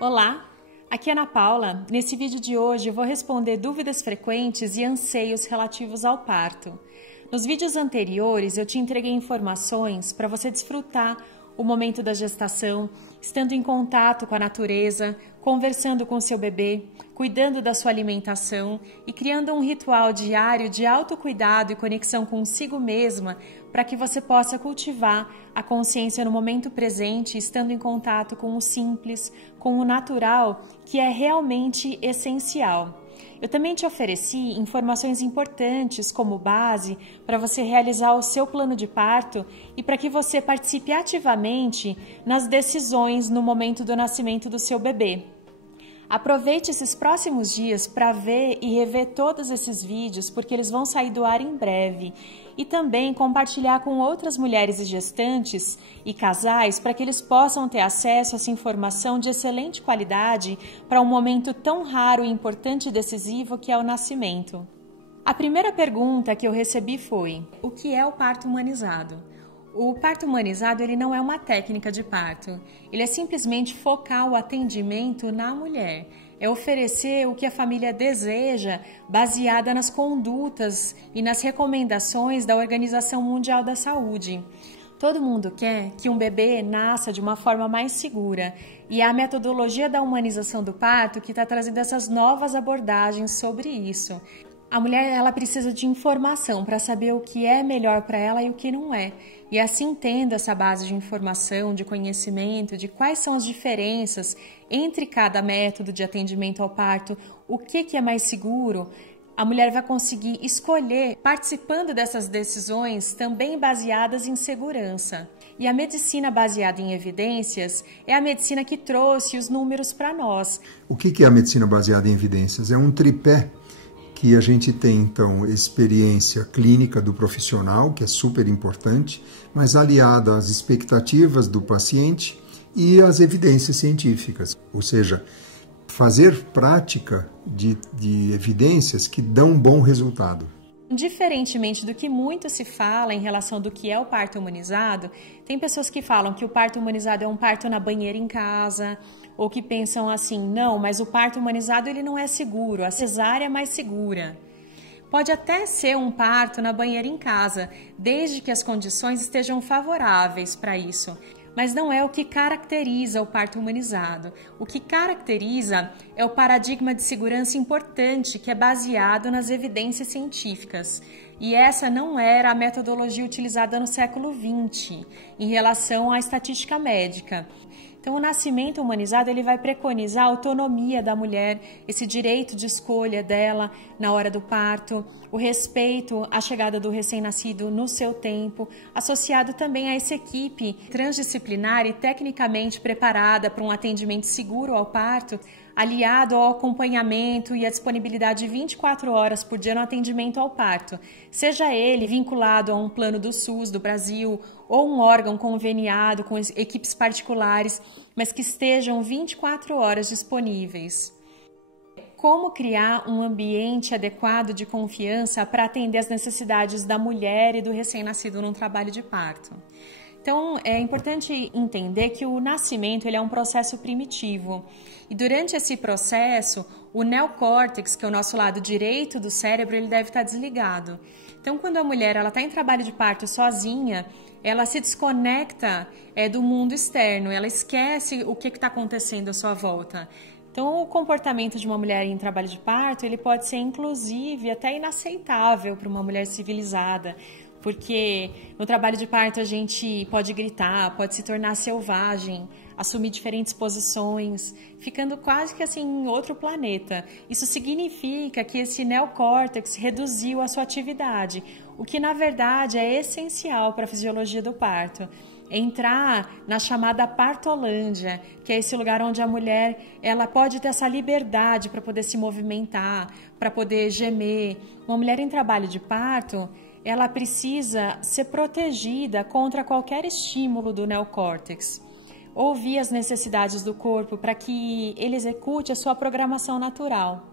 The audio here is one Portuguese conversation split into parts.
Olá, aqui é Ana Paula. Nesse vídeo de hoje eu vou responder dúvidas frequentes e anseios relativos ao parto. Nos vídeos anteriores eu te entreguei informações para você desfrutar o momento da gestação, estando em contato com a natureza, conversando com seu bebê, cuidando da sua alimentação e criando um ritual diário de autocuidado e conexão consigo mesma para que você possa cultivar a consciência no momento presente, estando em contato com o simples, com o natural, que é realmente essencial. Eu também te ofereci informações importantes como base para você realizar o seu plano de parto e para que você participe ativamente nas decisões no momento do nascimento do seu bebê. Aproveite esses próximos dias para ver e rever todos esses vídeos, porque eles vão sair do ar em breve. E também compartilhar com outras mulheres e gestantes e casais para que eles possam ter acesso a essa informação de excelente qualidade para um momento tão raro, importante e decisivo que é o nascimento. A primeira pergunta que eu recebi foi: o que é o parto humanizado? O parto humanizado ele não é uma técnica de parto, ele é simplesmente focar o atendimento na mulher. É oferecer o que a família deseja, baseada nas condutas e nas recomendações da Organização Mundial da Saúde. Todo mundo quer que um bebê nasça de uma forma mais segura e é a metodologia da humanização do parto que está trazendo essas novas abordagens sobre isso. A mulher ela precisa de informação para saber o que é melhor para ela e o que não é. E assim, tendo essa base de informação, de conhecimento, de quais são as diferenças entre cada método de atendimento ao parto, o que é mais seguro, a mulher vai conseguir escolher participando dessas decisões também baseadas em segurança. E a medicina baseada em evidências é a medicina que trouxe os números para nós. O que é a medicina baseada em evidências? É um tripé que a gente tem, então, experiência clínica do profissional, que é super importante, mas aliado às expectativas do paciente e às evidências científicas. Ou seja, fazer prática de evidências que dão bom resultado. Diferentemente do que muito se fala em relação do que é o parto humanizado, tem pessoas que falam que o parto humanizado é um parto na banheira em casa, ou que pensam assim, não, mas o parto humanizado ele não é seguro, a cesárea é mais segura. Pode até ser um parto na banheira em casa, desde que as condições estejam favoráveis para isso. Mas não é o que caracteriza o parto humanizado. O que caracteriza é o paradigma de segurança importante que é baseado nas evidências científicas. E essa não era a metodologia utilizada no século XX em relação à estatística médica. Então, o nascimento humanizado ele vai preconizar a autonomia da mulher, esse direito de escolha dela na hora do parto, o respeito à chegada do recém-nascido no seu tempo, associado também a essa equipe transdisciplinar e tecnicamente preparada para um atendimento seguro ao parto, aliado ao acompanhamento e à disponibilidade de 24 horas por dia no atendimento ao parto, seja ele vinculado a um plano do SUS do Brasil ou um órgão conveniado com equipes particulares, mas que estejam 24 horas disponíveis. Como criar um ambiente adequado de confiança para atender as necessidades da mulher e do recém-nascido num trabalho de parto? Então, é importante entender que o nascimento ele é um processo primitivo e durante esse processo, o neocórtex, que é o nosso lado direito do cérebro, ele deve estar desligado. Então, quando a mulher está em trabalho de parto sozinha, ela se desconecta do mundo externo, ela esquece o que está acontecendo à sua volta. Então, o comportamento de uma mulher em trabalho de parto ele pode ser, inclusive, até inaceitável para uma mulher civilizada, porque no trabalho de parto a gente pode gritar, pode se tornar selvagem, assumir diferentes posições, ficando quase que assim em outro planeta. Isso significa que esse neocórtex reduziu a sua atividade, o que na verdade é essencial para a fisiologia do parto. Entrar na chamada partolândia, que é esse lugar onde a mulher ela pode ter essa liberdade para poder se movimentar, para poder gemer. Uma mulher em trabalho de parto, ela precisa ser protegida contra qualquer estímulo do neocórtex. Ouvir as necessidades do corpo para que ele execute a sua programação natural.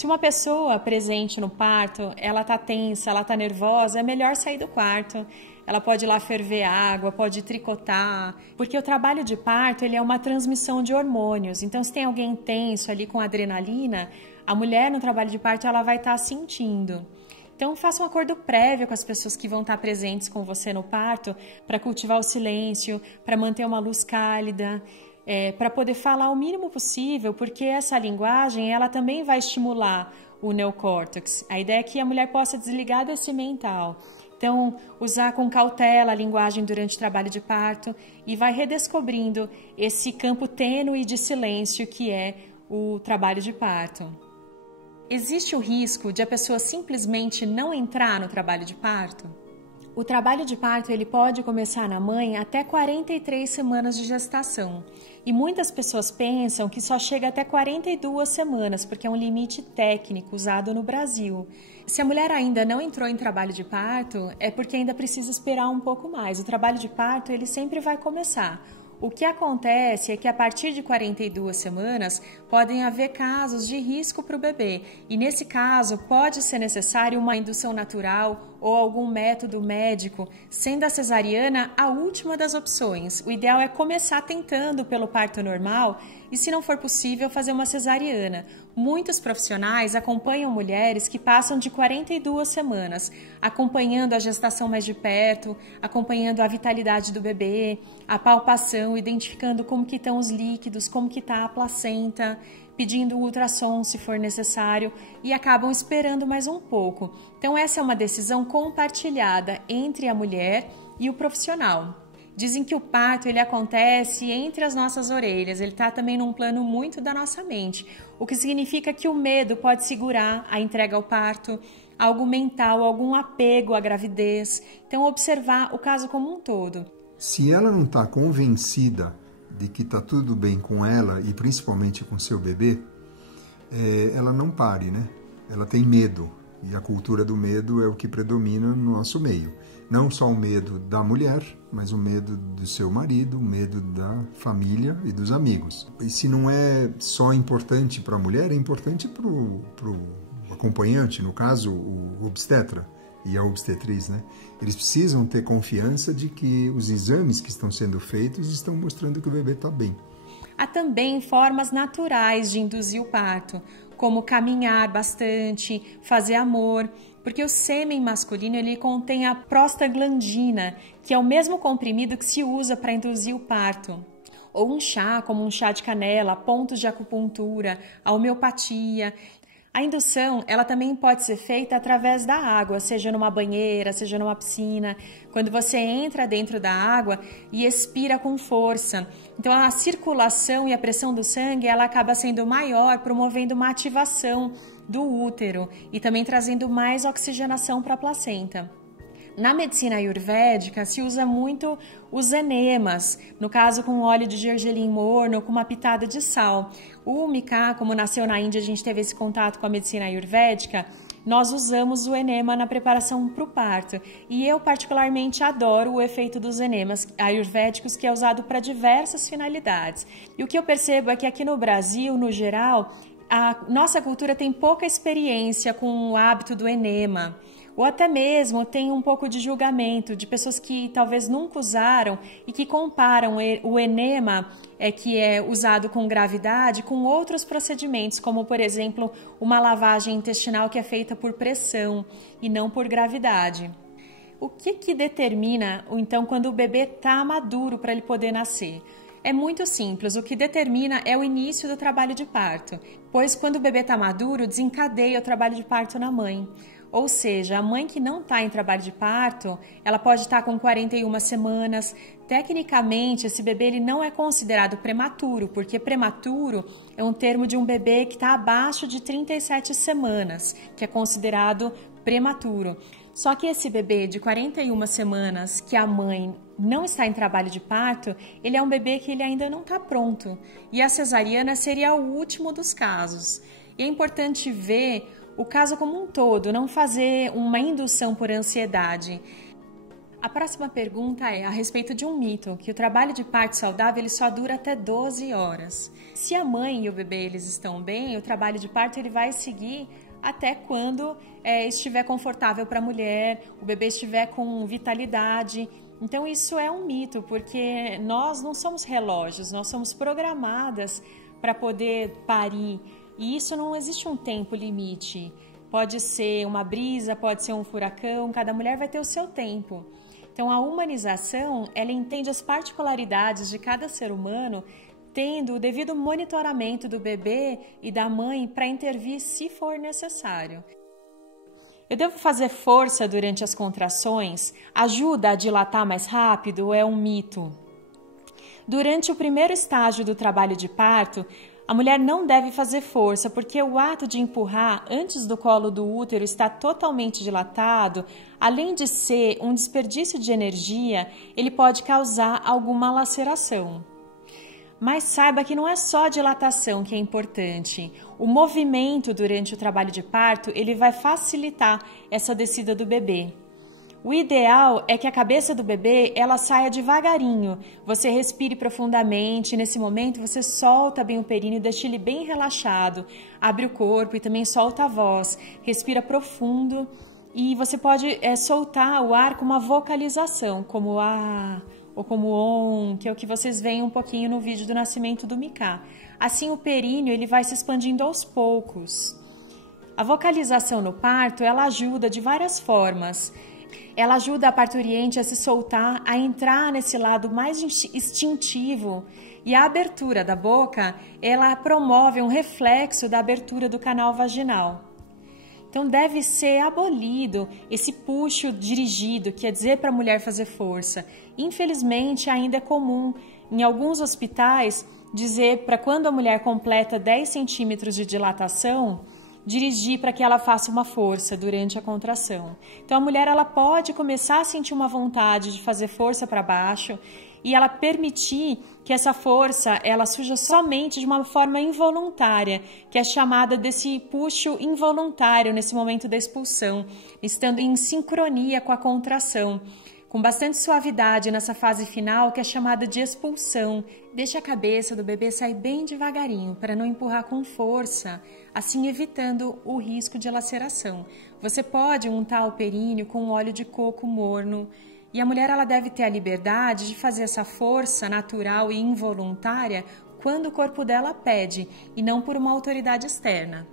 Se uma pessoa presente no parto, ela está tensa, ela está nervosa, é melhor sair do quarto. Ela pode ir lá ferver água, pode tricotar, porque o trabalho de parto ele é uma transmissão de hormônios. Então, se tem alguém tenso ali com adrenalina, a mulher no trabalho de parto ela vai estar sentindo. Então, faça um acordo prévio com as pessoas que vão estar presentes com você no parto para cultivar o silêncio, para manter uma luz cálida, para poder falar o mínimo possível, porque essa linguagem ela também vai estimular o neocórtex. A ideia é que a mulher possa desligar desse mental. Então, usar com cautela a linguagem durante o trabalho de parto e vai redescobrindo esse campo tênue de silêncio que é o trabalho de parto. Existe o risco de a pessoa simplesmente não entrar no trabalho de parto? O trabalho de parto ele pode começar na mãe até 43 semanas de gestação. E muitas pessoas pensam que só chega até 42 semanas, porque é um limite técnico usado no Brasil. Se a mulher ainda não entrou em trabalho de parto, é porque ainda precisa esperar um pouco mais. O trabalho de parto ele sempre vai começar. O que acontece é que a partir de 42 semanas podem haver casos de risco para o bebê e nesse caso pode ser necessário uma indução natural ou algum método médico, sendo a cesariana a última das opções. O ideal é começar tentando pelo parto normal e, se não for possível, fazer uma cesariana. Muitos profissionais acompanham mulheres que passam de 42 semanas, acompanhando a gestação mais de perto, acompanhando a vitalidade do bebê, a palpação, identificando como que estão os líquidos, como que está a placenta, pedindo ultrassom se for necessário e acabam esperando mais um pouco. Então essa é uma decisão compartilhada entre a mulher e o profissional. Dizem que o parto ele acontece entre as nossas orelhas, ele está também num plano muito da nossa mente, o que significa que o medo pode segurar a entrega ao parto, algo mental, algum apego à gravidez. Então observar o caso como um todo. Se ela não está convencida de que está tudo bem com ela e principalmente com seu bebê, ela não pare, né? Ela tem medo e a cultura do medo é o que predomina no nosso meio. Não só o medo da mulher, mas o medo do seu marido, o medo da família e dos amigos. E se não é só importante para a mulher, é importante para o acompanhante, no caso o obstetra e a obstetriz, né? Eles precisam ter confiança de que os exames que estão sendo feitos estão mostrando que o bebê está bem. Há também formas naturais de induzir o parto, como caminhar bastante, fazer amor, porque o sêmen masculino ele contém a prostaglandina, que é o mesmo comprimido que se usa para induzir o parto. Ou um chá, como um chá de canela, pontos de acupuntura, a homeopatia. A indução, ela também pode ser feita através da água, seja numa banheira, seja numa piscina, quando você entra dentro da água e expira com força. Então, a circulação e a pressão do sangue, ela acaba sendo maior, promovendo uma ativação do útero e também trazendo mais oxigenação para a placenta. Na medicina ayurvédica se usa muito os enemas, no caso com óleo de gergelim morno, com uma pitada de sal. O Mika, como nasceu na Índia, a gente teve esse contato com a medicina ayurvédica, nós usamos o enema na preparação para o parto. E eu particularmente adoro o efeito dos enemas ayurvédicos, que é usado para diversas finalidades. E o que eu percebo é que aqui no Brasil, no geral, a nossa cultura tem pouca experiência com o hábito do enema. Ou até mesmo tem um pouco de julgamento de pessoas que talvez nunca usaram e que comparam o enema que é usado com gravidade com outros procedimentos, como por exemplo uma lavagem intestinal que é feita por pressão e não por gravidade. O que determina então quando o bebê está maduro para ele poder nascer? É muito simples, o que determina é o início do trabalho de parto, pois quando o bebê está maduro desencadeia o trabalho de parto na mãe. Ou seja, a mãe que não está em trabalho de parto, ela pode estar com 41 semanas. Tecnicamente, esse bebê ele não é considerado prematuro, porque prematuro é um termo de um bebê que está abaixo de 37 semanas, que é considerado prematuro. Só que esse bebê de 41 semanas, que a mãe não está em trabalho de parto, ele é um bebê que ele ainda não está pronto. E a cesariana seria o último dos casos. E é importante ver o caso como um todo, não fazer uma indução por ansiedade. A próxima pergunta é a respeito de um mito, que o trabalho de parto saudável ele só dura até 12 horas. Se a mãe e o bebê eles estão bem, o trabalho de parto ele vai seguir até quando estiver confortável para a mulher, o bebê estiver com vitalidade. Então isso é um mito, porque nós não somos relógios, nós somos programadas para poder parir. E isso não existe um tempo limite. Pode ser uma brisa, pode ser um furacão, cada mulher vai ter o seu tempo. Então, a humanização, ela entende as particularidades de cada ser humano, tendo o devido monitoramento do bebê e da mãe para intervir se for necessário. Eu devo fazer força durante as contrações? Ajuda a dilatar mais rápido ou é um mito? Durante o primeiro estágio do trabalho de parto, a mulher não deve fazer força, porque o ato de empurrar antes do colo do útero está totalmente dilatado, além de ser um desperdício de energia, ele pode causar alguma laceração. Mas saiba que não é só a dilatação que é importante. O movimento durante o trabalho de parto, ele vai facilitar essa descida do bebê. O ideal é que a cabeça do bebê ela saia devagarinho. Você respire profundamente. Nesse momento, você solta bem o períneo e deixa ele bem relaxado. Abre o corpo e também solta a voz. Respira profundo e você pode soltar o ar com uma vocalização, como a ou como on, que é o que vocês veem um pouquinho no vídeo do nascimento do Micah. Assim, o períneo ele vai se expandindo aos poucos. A vocalização no parto ela ajuda de várias formas. Ela ajuda a parturiente a se soltar, a entrar nesse lado mais instintivo. E a abertura da boca, ela promove um reflexo da abertura do canal vaginal. Então deve ser abolido esse puxo dirigido, que é dizer para a mulher fazer força. Infelizmente, ainda é comum em alguns hospitais dizer para quando a mulher completa 10 centímetros de dilatação, dirigir para que ela faça uma força durante a contração. Então a mulher ela pode começar a sentir uma vontade de fazer força para baixo e ela permitir que essa força ela surja somente de uma forma involuntária, que é chamada desse puxo involuntário nesse momento da expulsão, estando em sincronia com a contração, com bastante suavidade nessa fase final que é chamada de expulsão. Deixa a cabeça do bebê sair bem devagarinho para não empurrar com força, assim evitando o risco de laceração. Você pode untar o períneo com óleo de coco morno e a mulher ela deve ter a liberdade de fazer essa força natural e involuntária quando o corpo dela pede e não por uma autoridade externa.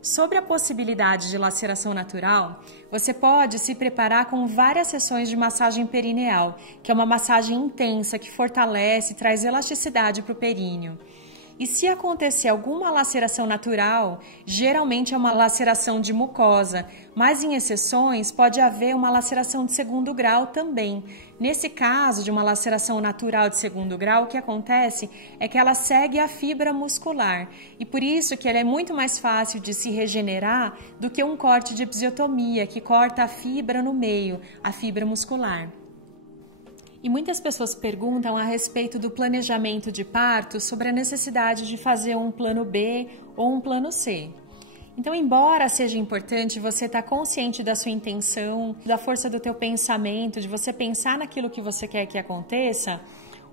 Sobre a possibilidade de laceração natural, você pode se preparar com várias sessões de massagem perineal, que é uma massagem intensa que fortalece e traz elasticidade para o períneo. E se acontecer alguma laceração natural, geralmente é uma laceração de mucosa, mas em exceções pode haver uma laceração de segundo grau também. Nesse caso de uma laceração natural de segundo grau, o que acontece é que ela segue a fibra muscular e por isso que ela é muito mais fácil de se regenerar do que um corte de episiotomia, que corta a fibra no meio, a fibra muscular. E muitas pessoas perguntam a respeito do planejamento de parto sobre a necessidade de fazer um plano B ou um plano C. Então, embora seja importante você estar consciente da sua intenção, da força do teu pensamento, de você pensar naquilo que você quer que aconteça,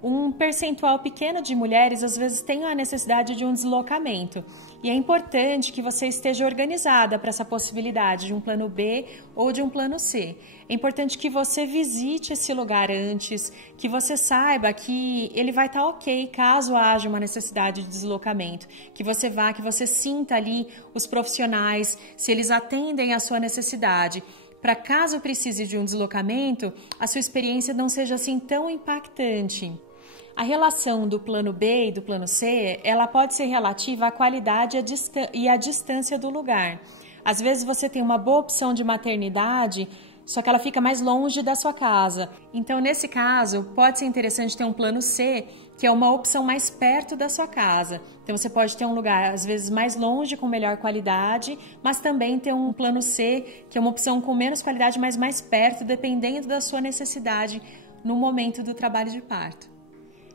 um percentual pequeno de mulheres às vezes tem a necessidade de um deslocamento. E é importante que você esteja organizada para essa possibilidade de um plano B ou de um plano C. É importante que você visite esse lugar antes, que você saiba que ele vai estar ok caso haja uma necessidade de deslocamento. Que você vá, que você sinta ali os profissionais, se eles atendem à sua necessidade. Para caso precise de um deslocamento, a sua experiência não seja assim tão impactante. A relação do plano B e do plano C, ela pode ser relativa à qualidade e à distância do lugar. Às vezes você tem uma boa opção de maternidade, só que ela fica mais longe da sua casa. Então, nesse caso, pode ser interessante ter um plano C, que é uma opção mais perto da sua casa. Então, você pode ter um lugar, às vezes, mais longe, com melhor qualidade, mas também ter um plano C, que é uma opção com menos qualidade, mas mais perto, dependendo da sua necessidade no momento do trabalho de parto.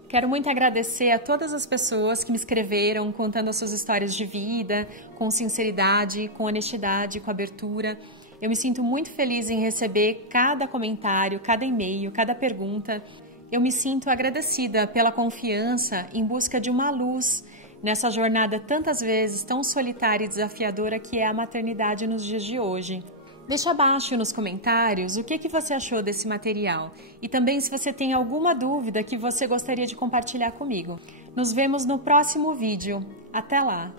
Quero muito agradecer a todas as pessoas que me escreveram, contando as suas histórias de vida, com sinceridade, com honestidade, com abertura. Eu me sinto muito feliz em receber cada comentário, cada e-mail, cada pergunta. Eu me sinto agradecida pela confiança em busca de uma luz nessa jornada tantas vezes tão solitária e desafiadora que é a maternidade nos dias de hoje. Deixa abaixo nos comentários o que você achou desse material e também se você tem alguma dúvida que você gostaria de compartilhar comigo. Nos vemos no próximo vídeo. Até lá!